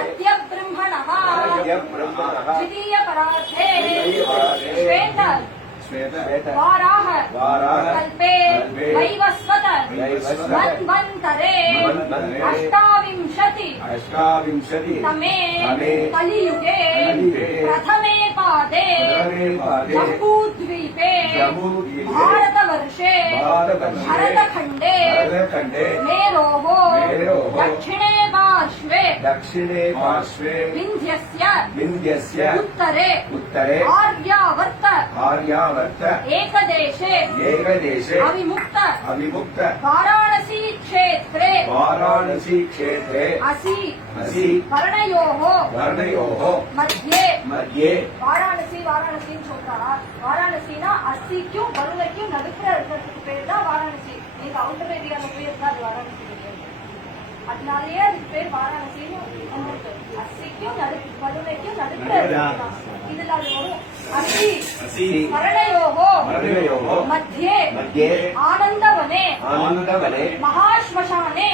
अद्य ब्रह्मणः द्वितीय परार्थे श्वेत वाराह कल्पे वैवस्वत मन्वन्तरे अष्टाविंशति तमे कलियुगे प्रथमे पादे जम्बूद्वीपे भारतवर्षे भरतखण्डे मेरोः दक्षिणे पार्श्वे विन्ध्यस्य उत्तरे आर्यावर्त एकदेशे अविमुक्त वाराणसी क्षेत्रे असि वर्णयोः मध्ये वाराणसी சொல்றாரா வாராணசினா அசி क्यों வருண क्यों நடுப்புற இருக்கிறதுக்கு பேர் தான் வாராணசி நீங்க அவுட்டர் ஏரியால போய் இருந்தா அது வாராணசி அதனாலேயே அதுக்கு பேர் வாராணசின்னு அசிக்கும் வருணைக்கும் நடுப்புற இதுல அது வரும் असि वर्णयोः मध्ये आनन्दवने महाश्मशाने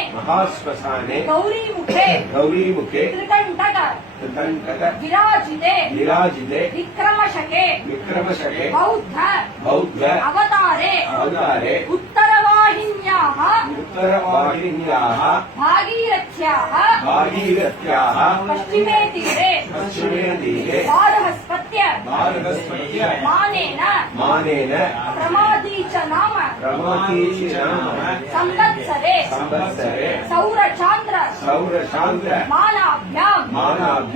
गौरीमुखे त्रिकण्टक विराजिते विक्रमशके बौद्ध अवतारे उत्तरवाहिन्याः भागीरथ्याः पश्चिमे तीरे बालहस्पत्य मानेन प्रमादी च नाम संवत्सरे सौरचान्द्र मानाभ्याम्